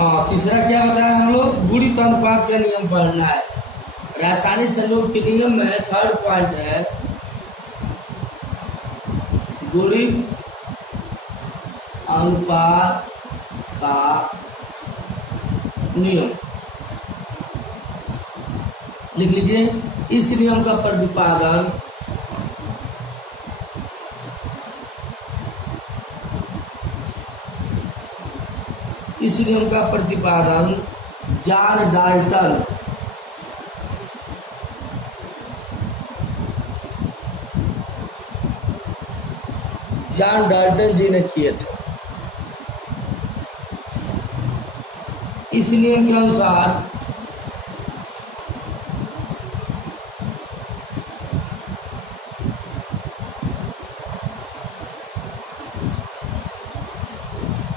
हाँ, तीसरा क्या बताया हम लोग? गुणित अनुपात का नियम पढ़ना है। रासायनिक संयोग के नियम में थर्ड पॉइंट है गुणित अनुपात का नियम। लिख लीजिए, इस नियम का प्रतिपादन जॉन डाल्टन जी ने किए थे। इस नियम के अनुसार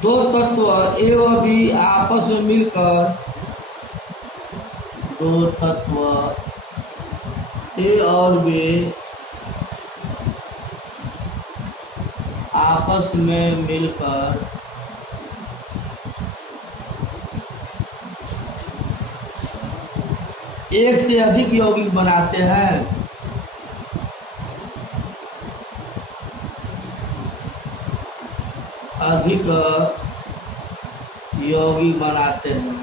दो तत्व ए और बी आपस में मिलकर ए और बी आपस में मिलकर एक से अधिक यौगिक बनाते हैं। अधिक यौगिक बनाते हैं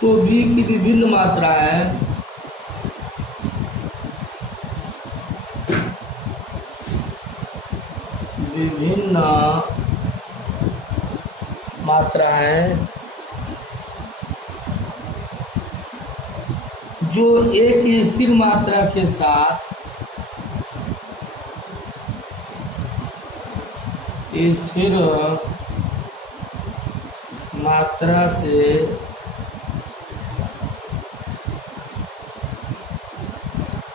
तो बी की विभिन्न मात्राएं जो एक स्थिर मात्रा के साथ स्थिर मात्रा से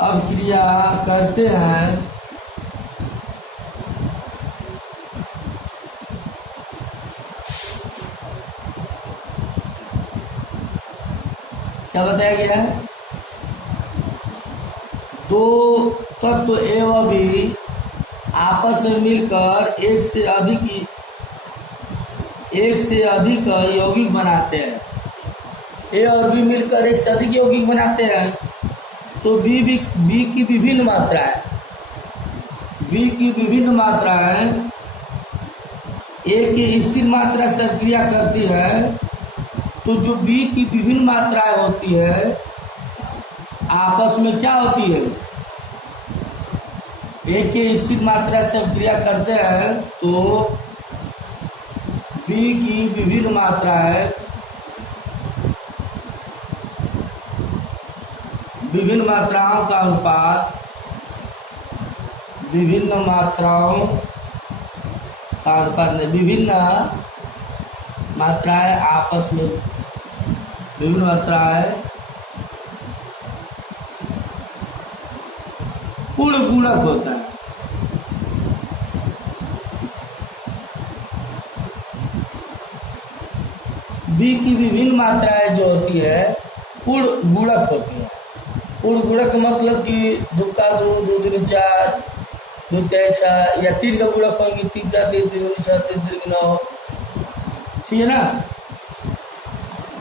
अभिक्रिया करते हैं क्या बताया गया है? दो तत्व ए और बी आपस में मिलकर एक से अधिक यौगिक बनाते हैं। ए और बी मिलकर एक से अधिक यौगिक बनाते हैं तो बी की विभिन्न मात्राएं एक स्थिर मात्रा से अभिक्रिया करती है तो जो बी की विभिन्न मात्राएं होती है आपस में क्या होती है? एक ही स्थिर मात्रा से अभिक्रिया करते हैं तो बी की विभिन्न मात्राएं विभिन्न मात्राओं का अनुपात विभिन्न मात्राएं आपस में विभिन्न मात्राएं पूर्ण गुणक होता है। बी की विभिन्न मात्राएं जो होती है पूर्ण गुणक होती है। पूर्ण गुणक मतलब कि 2 का 2, 2 दूनी 4, 2 तिहाई 6 या 3 का गुणक होंगी 3 का 3, 3 दूनी 6, 3 3 9, ठीक है ना?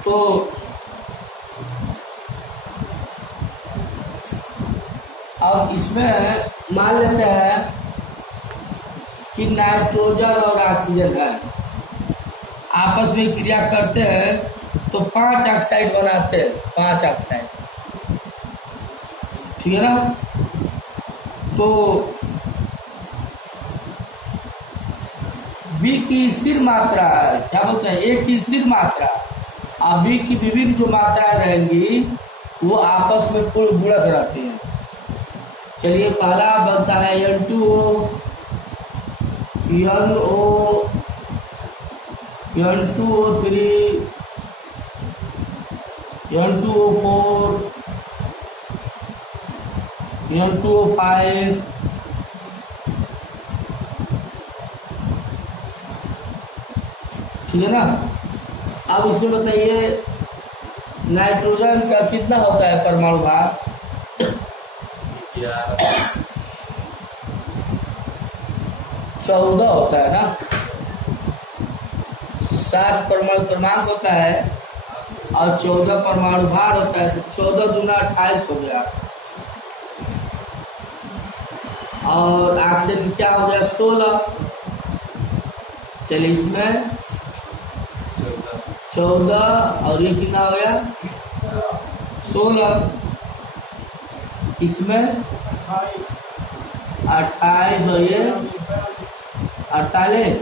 तो अब इसमें मान लेते हैं कि नाइट्रोजन और ऑक्सीजन है, आपस में क्रिया करते हैं तो 5 ऑक्साइड बनाते हैं, 5 ऑक्साइड, ठीक है ना? तो बी की स्थिर मात्रा क्या बोलते हैं? ए की स्थिर मात्रा और बी की विभिन्न जो मात्राएं रहेंगी वो आपस में पूर्ण गुणक रहती हैं। चलिए, पहला बनता है N2O, NO, N2O3, N2O4, N2O5, ठीक है ना? अब इसमें बताइए नाइट्रोजन का कितना होता है परमाणु भाग? 11। 14 होता है ना, 7 परमाणु क्रमांक होता है और 14 परमाणु भार होता है, तो 14 दूना 28 हो गया। और ऑक्सीजन क्या हो गया 16। चलिए इसमें 14 और ये कितना हो गया 16, इसमें 28 और ये 48,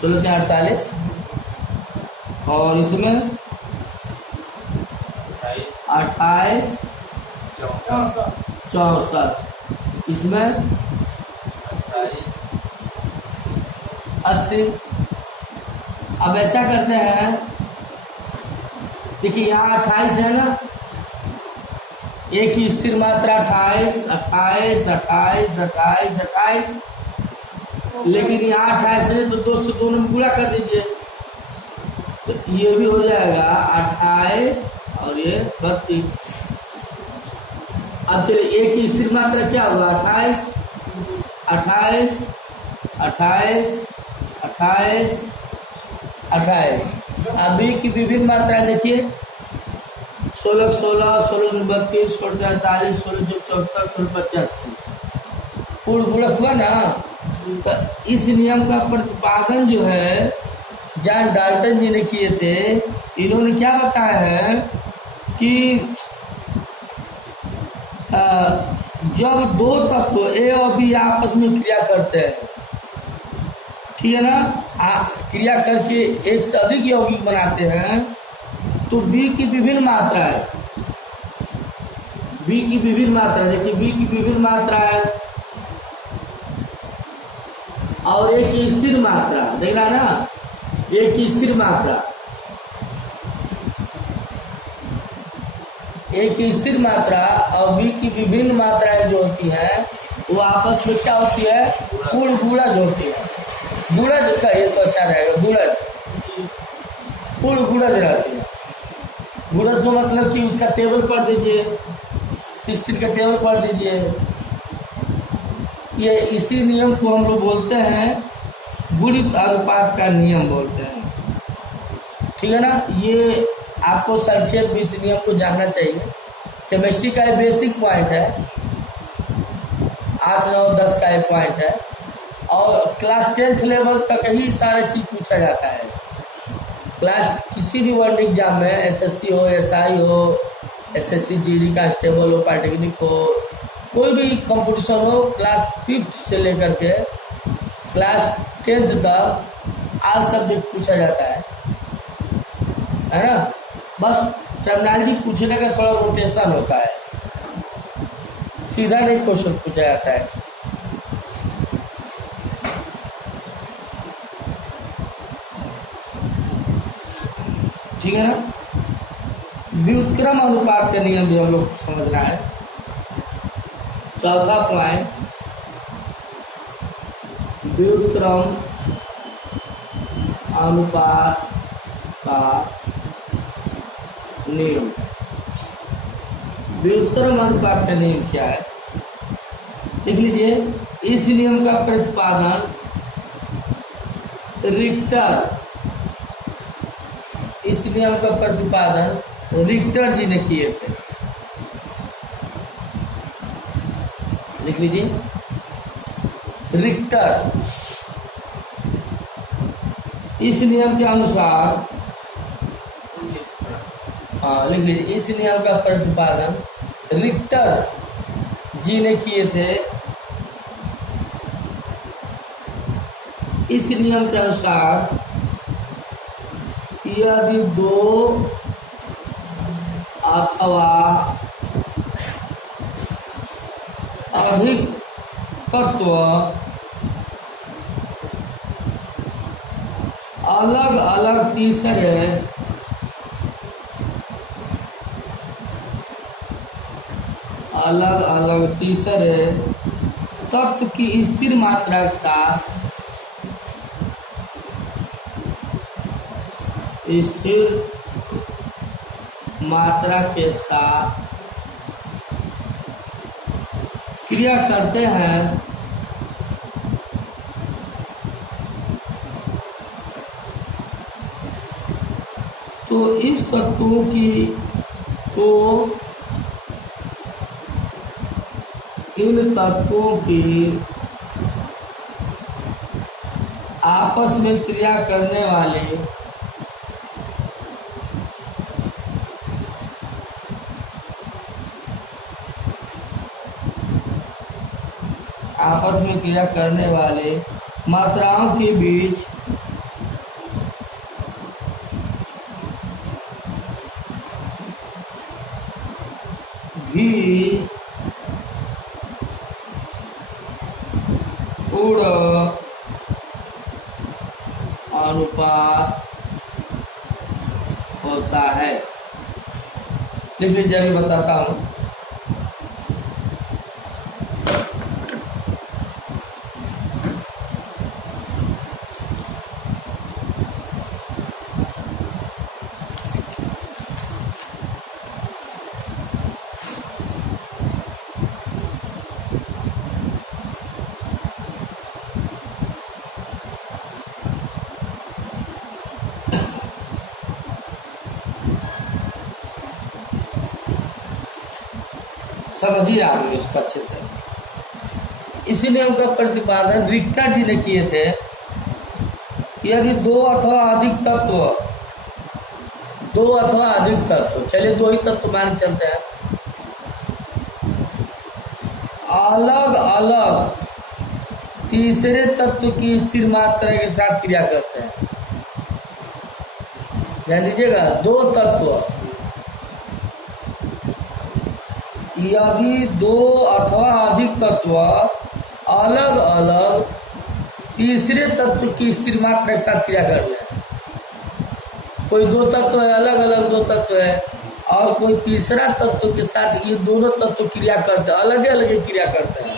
16 के 48, और इसमें 28 64, इसमें 80। अब ऐसा करते हैं, देखिए यहाँ 28 है ना, एक ही स्थिर मात्रा 28 28 28 28 28, लेकिन यहाँ 28 है तो 2 से 2 में गुणा कर दीजिए, तो ये भी हो जाएगा 28 और ये 32। अब चलिए एक ही स्थिर मात्रा क्या होगा 28 28 28 28 28। अभी की विभिन्न मात्राएं देखिए, 16 16 16 32 16 43 16 64 16 85, पूर्ण गुणक हुआ ना। तो इस नियम का प्रतिपादन जो है जॉन डाल्टन जी ने किए थे, इन्होंने क्या बताया है कि जब 2 तत्व ए और बी आपस में क्रिया करते हैं, ठीक है ना, क्रिया करके एक से अधिक यौगिक बनाते हैं, तो बी की विभिन्न मात्राएं, बी की विभिन्न मात्रा देखिए, बी की विभिन्न मात्रा है और एक स्थिर मात्रा, देख रहा है ना, एक स्थिर मात्रा, एक स्थिर मात्रा और बी की विभिन्न मात्राएं जो होती हैं वो आपस में क्या होती है पूर्ण गुणज होती है। गुणज कहिए तो अच्छा रहेगा, गुणज, पूर्ण गुणज रहती है। गुणज का मतलब कि उसका टेबल पढ़ दीजिए, 16 का टेबल पढ़ दीजिए। ये इसी नियम को हम लोग बोलते हैं गुणित अनुपात का नियम बोलते हैं, ठीक है ना। ये आपको संक्षेप में इस नियम को जानना चाहिए। केमिस्ट्री का एक बेसिक पॉइंट है, 8 9 10 का एक पॉइंट है, और क्लास 10th लेवल तक ही सारा चीज़ पूछा जाता है। क्लास किसी भी वर्ल्ड एग्जाम में, एसएससी हो, एसआई हो, एसएससी जीडी कांस्टेबल हो, पॉलिटेक्निक हो, कोई भी कंपटीशन हो, क्लास 5th से लेकर के क्लास 10th तक आल सब्जेक्ट पूछा जाता है ना। बस टर्मिनोलॉजी पूछने का थोड़ा रोटेशन होता है, सीधा नहीं क्वेश्चन पूछा जाता है। ठीक है ना। व्युत्क्रम अनुपात का नियम भी हम लोग को समझना है। चौथा पॉइंट, व्युत्क्रम अनुपात का नियम। व्युत्क्रम अनुपात का नियम क्या है देख लीजिए। इस नियम का प्रतिपादन रिक्टर, इस नियम का प्रतिपादन रिक्टर जी ने किए थे। लिख लीजिए रिक्टर। इस नियम के अनुसार, हाँ लिख लीजिए, इस नियम का प्रतिपादन रिक्टर जी ने किए थे। इस नियम के अनुसार यदि 2 अथवा अधिक तत्व अलग अलग तीसरे तत्व की स्थिर मात्रा के साथ, स्थिर मात्रा के साथ क्रिया करते हैं तो इस तत्वों की को इन तत्वों की आपस में क्रिया करने वाले मात्राओं के बीच भी पूर्ण अनुपात होता है। लिख लीजिए, अभी बताता हूँ। समझिए आप इसको अच्छे से। इसी नियम का प्रतिपादन रिक्टर जी ने किए थे। यदि दो अथवा अधिक तत्व, चलिए दो ही तत्व मान चलते हैं, अलग अलग तीसरे तत्व की स्थिर मात्रा के साथ क्रिया करते हैं। ध्यान दीजिएगा, दो तत्व, यदि दो अथवा अधिक तत्व अलग अलग तीसरे तत्व की स्थिर मात्रा के साथ क्रिया कर रहे हैं। कोई दो तत्व है, अलग अलग दो तत्व है, और कोई तीसरा तत्व के साथ ये दोनों तत्व क्रिया करते हैं, अलग अलग क्रिया करते हैं।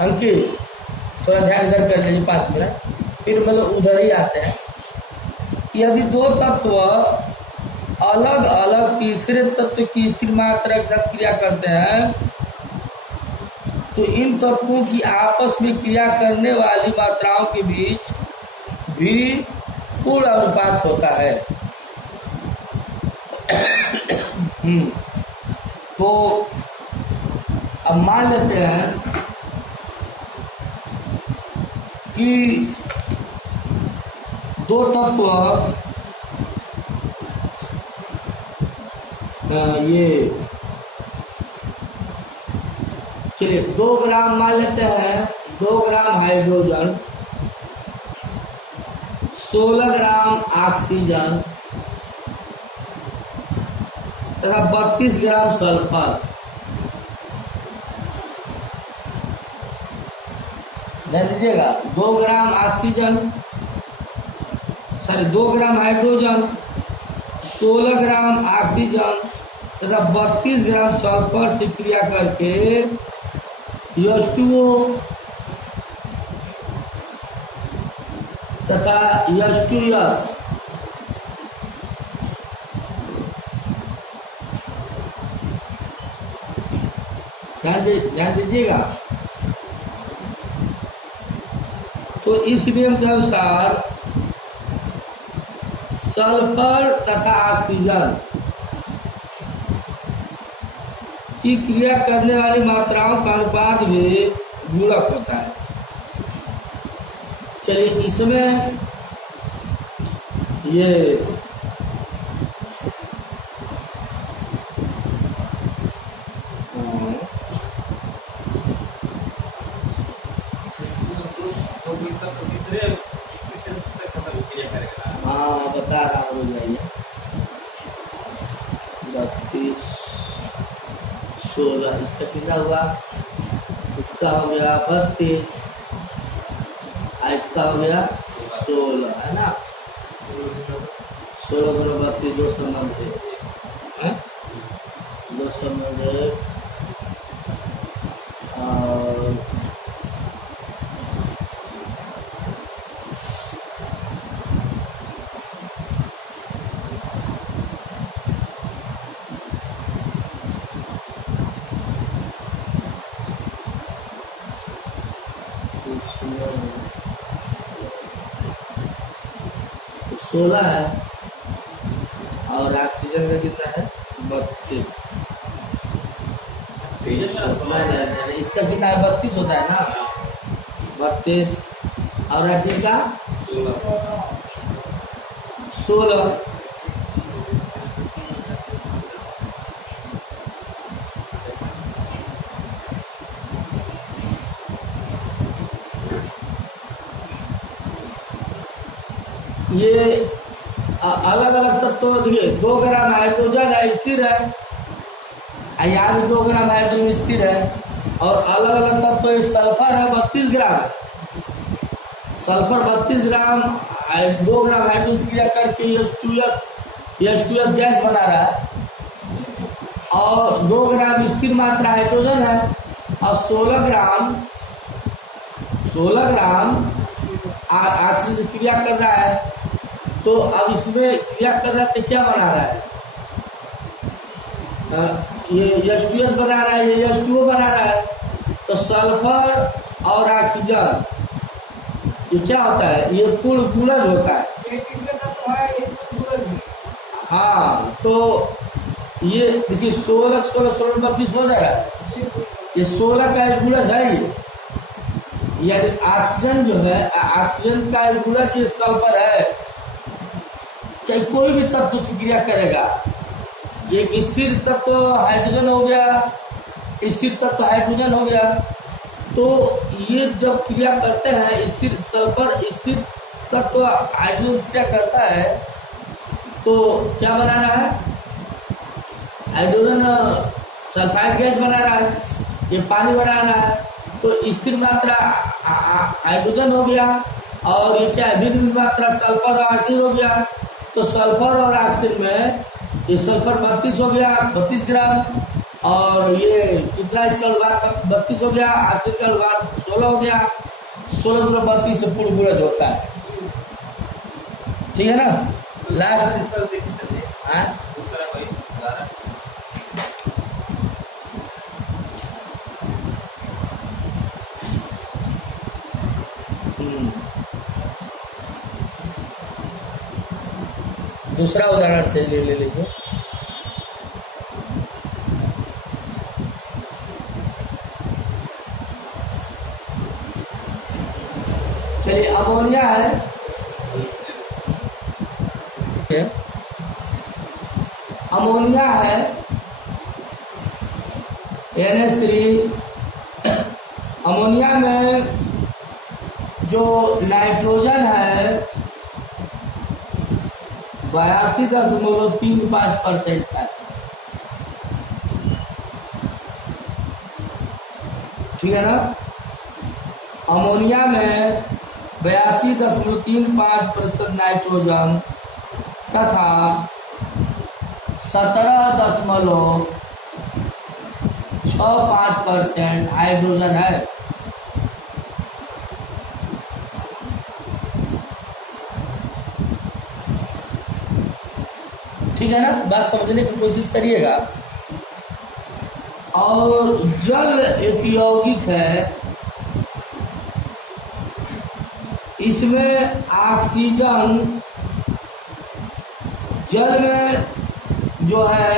अंकित, थोड़ा ध्यान इधर कर लीजिए 5 मिनट, फिर मतलब उधर ही आते हैं। यदि दो तत्व अलग अलग तीसरे तत्व की स्थिर मात्रा के साथ क्रिया करते हैं, तो इन तत्वों की आपस में क्रिया करने वाली मात्राओं के बीच भी पूर्ण अनुपात होता है। तो अब मान लेते हैं कि दो तत्व, ये चलिए 2 ग्राम मान लेते हैं, 2 ग्राम हाइड्रोजन, 16 ग्राम ऑक्सीजन तथा 32 ग्राम सल्फर। ध्यान दीजिएगा, 2 gram oxygen, 2 gram hydrogen, 16 gram oxygen तथा 32 ग्राम सल्फर से क्रिया करके H2O तथा H2S ध्यान दीजिएगा। तो इस नियम के अनुसार सल्फर तथा ऑक्सीजन की क्रिया करने वाली मात्राओं का अनुपात भी गुणक होता है। चलिए इसमें ये बता रहा हूँ, जाइए 32 16, इसका कितना हुआ, इसका हो गया 32, इसका हो गया 16, है ना। 16 गुना 32, 2 संबंध है, 2 संबंध है, और सोलह है, ऑक्सीजन का कितना है 32। नहीं, इसका कितना है 32 होता है ना 32 और ऑक्सीजन का 16। ये अलग अलग तत्व देखिए 2 ग्राम हाइड्रोजन है स्थिर है, यहाँ भी 2 ग्राम हाइड्रोजन स्थिर है और अलग अलग तत्व एक सल्फर है 32 ग्राम, सल्फर 32 ग्राम 2 ग्राम हाइड्रोजन क्रिया करके H2S गैस बना रहा है और 2 ग्राम स्थिर मात्रा हाइड्रोजन है और 16 ग्राम ऑक्सीजन से क्रिया कर रहा है। तो अब इसमें क्रिया कर रहा है तो क्या बना रहा है, ये H2S बना रहा है, ये H2O बना रहा है। तो सल्फर और ऑक्सीजन ये क्या होता है, ये पूर्ण गुणज होता है। हाँ, तो ये देखिए 16 32 हो जा रहा है, ये 16 का एक गुणज है ये ऑक्सीजन जो है, ऑक्सीजन का एक गुणज ये सल्फर है। चाहे कोई भी तत्व से क्रिया करेगा, एक स्थिर तत्व हाइड्रोजन हो गया, स्थिर तत्व हाइड्रोजन हो गया, तो ये जब क्रिया करते हैं स्थिर सल्फर स्थिर तत्व हाइड्रोजन से क्रिया करता है तो क्या बना रहा है, हाइड्रोजन सल्फाइड गैस बना रहा है, ये पानी बना रहा है। तो स्थिर मात्रा हाइड्रोजन हो गया और ये क्या भिन्न मात्रा सल्फर और ऑक्सीजन हो गया। तो सल्फर और ऑक्सीजन में ये सल्फर 32 हो गया 32 ग्राम और ये कितना इसका अनुपात 32 हो गया, ऑक्सीजन का अनुपात 16 हो गया, 16 गुना 32 से पूर्ण गुणज होता है। ठीक है ना। लास्ट दूसरा उदाहरण से ले लीजिए। चलिए अमोनिया है, अमोनिया है NH3। अमोनिया में जो नाइट्रोजन है 82.35% है। ठीक है ना। अमोनिया में 82.35% नाइट्रोजन तथा 17.65% हाइड्रोजन है। ठीक है ना, बात समझने की कोशिश करिएगा। और जल एक यौगिक है, इसमें ऑक्सीजन जल में जो है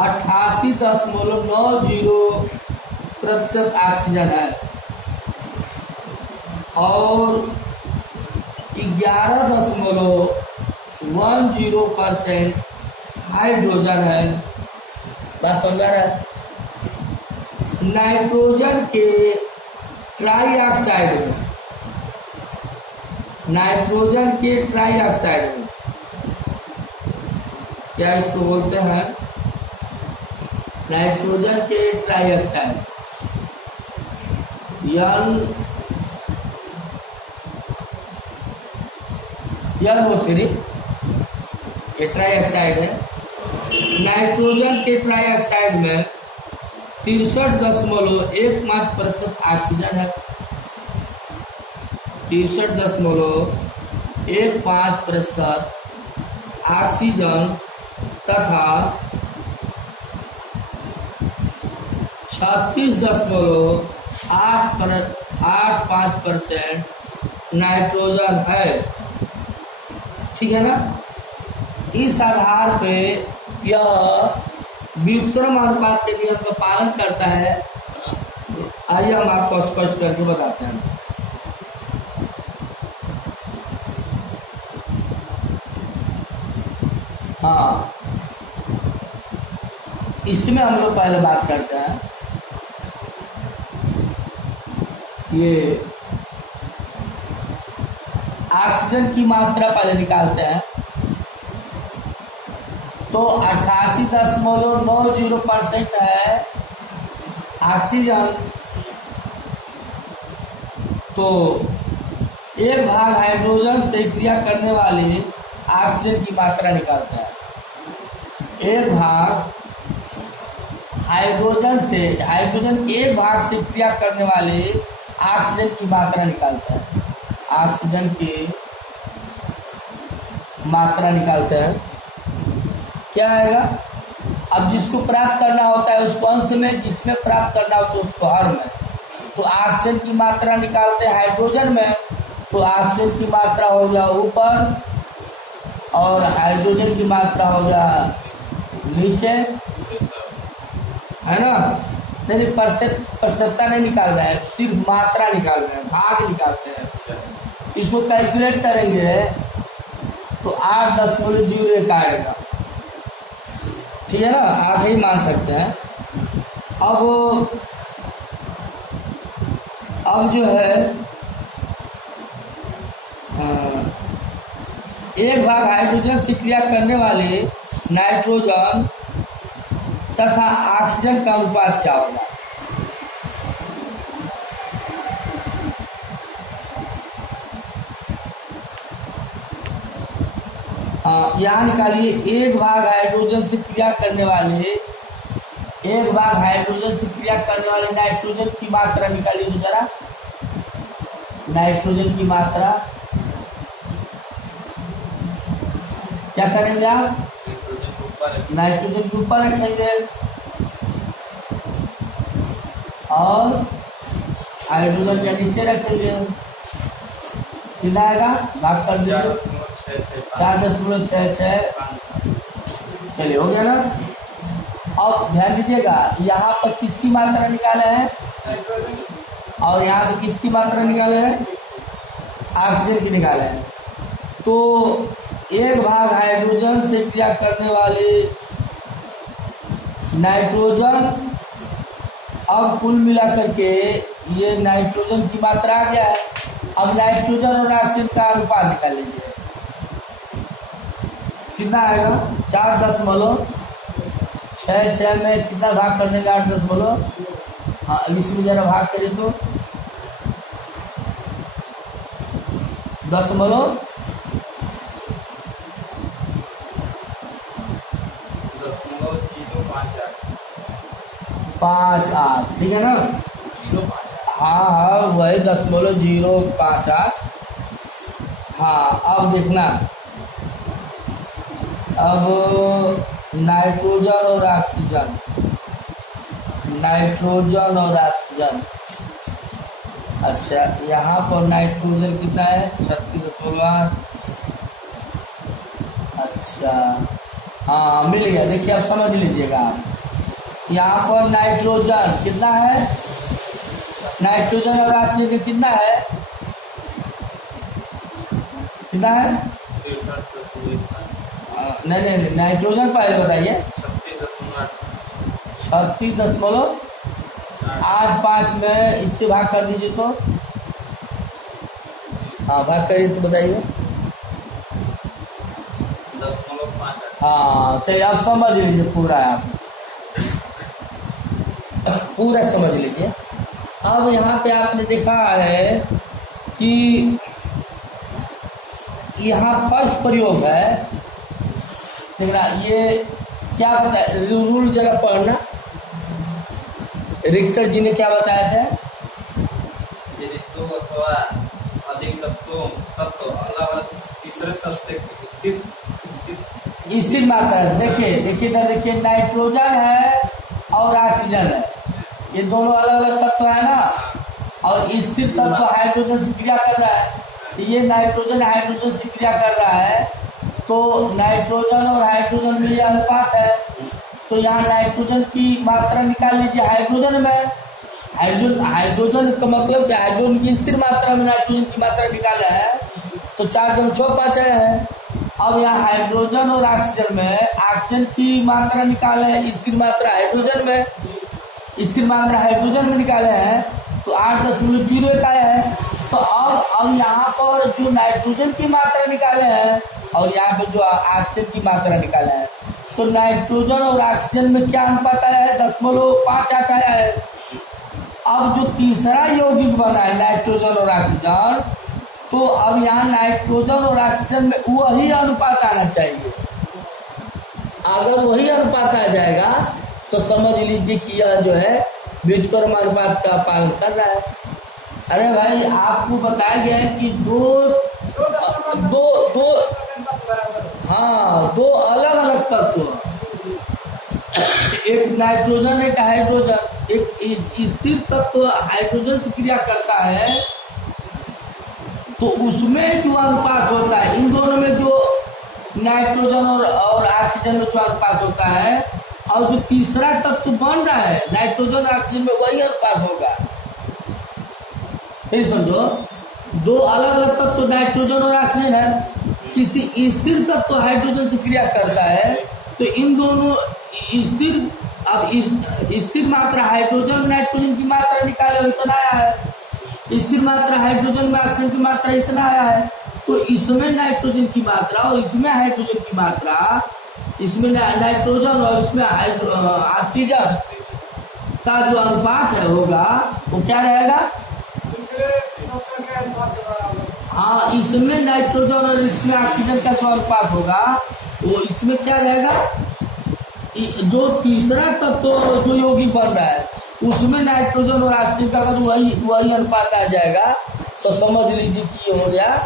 88.90% ऑक्सीजन है और 11.10% हाइड्रोजन है। बात समझा रहा है। नाइट्रोजन के ट्राईऑक्साइड में, नाइट्रोजन के ट्राईऑक्साइड में क्या इसको बोलते हैं, नाइट्रोजन के ट्राईऑक्साइड NO3 ये ट्राईऑक्साइड है। नाइट्रोजन के ट्राईऑक्साइड में 63.15% ऑक्सीजन है, 63.15% ऑक्सीजन तथा 36.85% नाइट्रोजन है। ठीक है ना। इस आधार पे यह व्युत्क्रम अनुपात के नियम का पालन करता है। आइए हम आपको स्पष्ट करके बताते हैं। हाँ, इसमें हम लोग पहले बात करते हैं। ये ऑक्सीजन की मात्रा पहले निकालते हैं। तो 88.90% है ऑक्सीजन। तो एक भाग हाइड्रोजन से क्रिया करने वाले ऑक्सीजन की मात्रा निकालता है। एक भाग हाइड्रोजन के एक भाग से क्रिया करने वाले ऑक्सीजन की मात्रा निकालता है। ऑक्सीजन की मात्रा निकालते हैं। क्या आएगा? अब जिसको प्राप्त करना होता है उसको अंश में, जिसमें प्राप्त करना होता है उसको हर में। तो ऑक्सीजन की मात्रा निकालते हैं हाइड्रोजन में, तो ऑक्सीजन की मात्रा हो गया ऊपर और हाइड्रोजन की मात्रा हो गया नीचे, है ना। नहीं, प्रतिशतता नहीं निकाल रहे हैं, सिर्फ मात्रा निकाल रहे हैं, भाग निकालते हैं। इसको कैलकुलेट करेंगे तो 8.01 आएगा। ठीक है ना, 8 ही मान सकते हैं। अब जो है एक भाग हाइड्रोजन से क्रिया करने वाले नाइट्रोजन तथा ऑक्सीजन का अनुपात क्या होगा? यहाँ निकालिए। एक भाग हाइड्रोजन से क्रिया करने वाले नाइट्रोजन की मात्रा निकालिए तो जरा। नाइट्रोजन की मात्रा क्या करेंगे आप? नाइट्रोजन के ऊपर रखेंगे और हाइड्रोजन के नीचे रखेंगे। कितना आएगा? भाग कर दीजिए। 4.66। चलिए, हो गया ना। अब ध्यान दीजिएगा, यहाँ पर किसकी मात्रा निकाला है और यहाँ पर किसकी मात्रा निकाला है? ऑक्सीजन की निकाला है। तो एक भाग हाइड्रोजन से क्रिया करने वाले नाइट्रोजन, अब कुल मिलाकर के ये नाइट्रोजन की मात्रा आ गया है। अब नाइट्रोजन और ऑक्सीजन का अनुपात निकाल लीजिए। कितना आएगा? 4.66 में कितना भाग कर देंगे? 8 हाँ, अब इसमें जरा भाग करिए तो 10.58। ठीक है ना। हाँ, वही 10.058। हाँ, अब देखना, अब नाइट्रोजन और ऑक्सीजन, अच्छा, यहाँ पर नाइट्रोजन कितना है? 36.8। अच्छा, हाँ, मिल गया। देखिए, अब समझ लीजिएगा आप। यहाँ पर नाइट्रोजन कितना है? नाइट्रोजन और ऑक्सीजन कितना है? कितना है? नहीं, नाइट्रोजन पहले बताइए। 36.85 में इससे भाग कर दीजिए तो। हाँ, भाग करिए तो बताइए। 10.58। हाँ, चलिए, आप समझ लीजिए पूरा। आप पूरा समझ लीजिए। अब यहाँ पे आपने देखा है कि यहाँ फर्स्ट प्रयोग है। देखना, ये क्या बताया? रूल जरा पढ़ना। रिक्टर जी ने क्या बताया था? यदि दो अथवा अधिक तत्व अलग तीसरे तत्व स्थिर मात्रा है। देखिए, नाइट्रोजन है और ऑक्सीजन है, ये दोनों अलग अलग तत्व है ना। और स्थिर तत्व हाइड्रोजन से क्रिया कर रहा है। ये नाइट्रोजन हाइड्रोजन से क्रिया कर रहा है तो नाइट्रोजन और हाइड्रोजन में यह अनुपात है। तो यहाँ नाइट्रोजन की मात्रा निकाल लीजिए हाइड्रोजन में। हाइड्रोजन का मतलब कि हाइड्रोजन की स्थिर मात्रा में नाइट्रोजन की मात्रा निकाला है, तो 4 जम 6 5 है। अब यहाँ हाइड्रोजन और ऑक्सीजन में ऑक्सीजन की मात्रा निकाले हैं, स्थिर मात्रा हाइड्रोजन में, स्थिर मात्रा हाइड्रोजन में निकाले हैं, तो 8.01 आया है। तो अब यहाँ पर जो नाइट्रोजन की मात्रा निकाले हैं और यहाँ पे जो ऑक्सीजन की मात्रा निकाला है, तो नाइट्रोजन और ऑक्सीजन में क्या अनुपात आया है? 0.58 आया है। अब जो तीसरा यौगिक बना है नाइट्रोजन और ऑक्सीजन, तो अब यहाँ नाइट्रोजन और ऑक्सीजन में वही अनुपात आना चाहिए। अगर वही अनुपात आ जाएगा तो समझ लीजिए कि यह जो है व्युत्क्रम अनुपात का पालन कर रहा है। अरे भाई आपको बताया गया है कि दो अलग अलग तत्व, एक नाइट्रोजन एक हाइड्रोजन, एक स्थिर तत्व हाइड्रोजन से क्रिया करता है, तो उसमें जो अनुपात होता है इन दोनों में, जो नाइट्रोजन और ऑक्सीजन में जो अनुपात होता है, और जो तीसरा तत्व बन रहा है नाइट्रोजन ऑक्सीजन में, वही अनुपात होगा। फिर समझो, दो अलग अलग तत्व नाइट्रोजन और ऑक्सीजन है, किसी स्थिर तत्व हाइड्रोजन से क्रिया करता है, तो इन दोनों स्थिर मात्रा हाइड्रोजन नाइट्रोजन की मात्रा निकाले इतना आया है, स्थिर मात्रा हाइड्रोजन में ऑक्सीजन की मात्रा इतना आया है। तो इसमें नाइट्रोजन की मात्रा और इसमें हाइड्रोजन की मात्रा, इसमें नाइट्रोजन और इसमें ऑक्सीजन का जो अनुपात है होगा वो क्या रहेगा? हाँ, इसमें नाइट्रोजन और इसमें ऑक्सीजन का जो अनुपात होगा वो इसमें क्या रहेगा? जो तीसरा तत्व जो यौगिक बन रहा है उसमें नाइट्रोजन और ऑक्सीजन का अगर वही अनुपात आ जाएगा, तो समझ लीजिए कि ये हो गया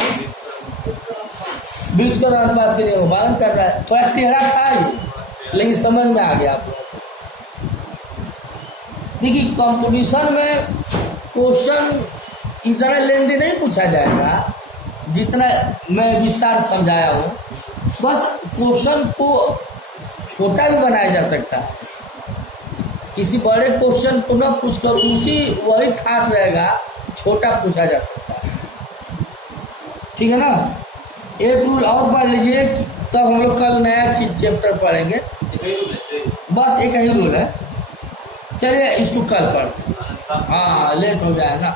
व्युत्क्रम अनुपात के नियम पालन कर रहा है। थोड़ा टेढ़ा था ये, लेकिन समझ में आ गया आपको। देखिए, कंपटीशन में क्वेश्चन इतना लेंदी नहीं पूछा जाएगा जितना मैं विस्तार समझाया हूँ। बस क्वेश्चन को छोटा भी बनाया जा सकता है, किसी बड़े क्वेश्चन को न पूछकर वही थाट रहेगा, छोटा पूछा जा सकता है। ठीक है ना? एक रूल और पढ़ लीजिए, तब हम लोग कल नया चैप्टर पढ़ेंगे। बस एक ही रूल है, चलिए इसको कल पढ़ते हैं। हाँ, लेट हो जाएगा।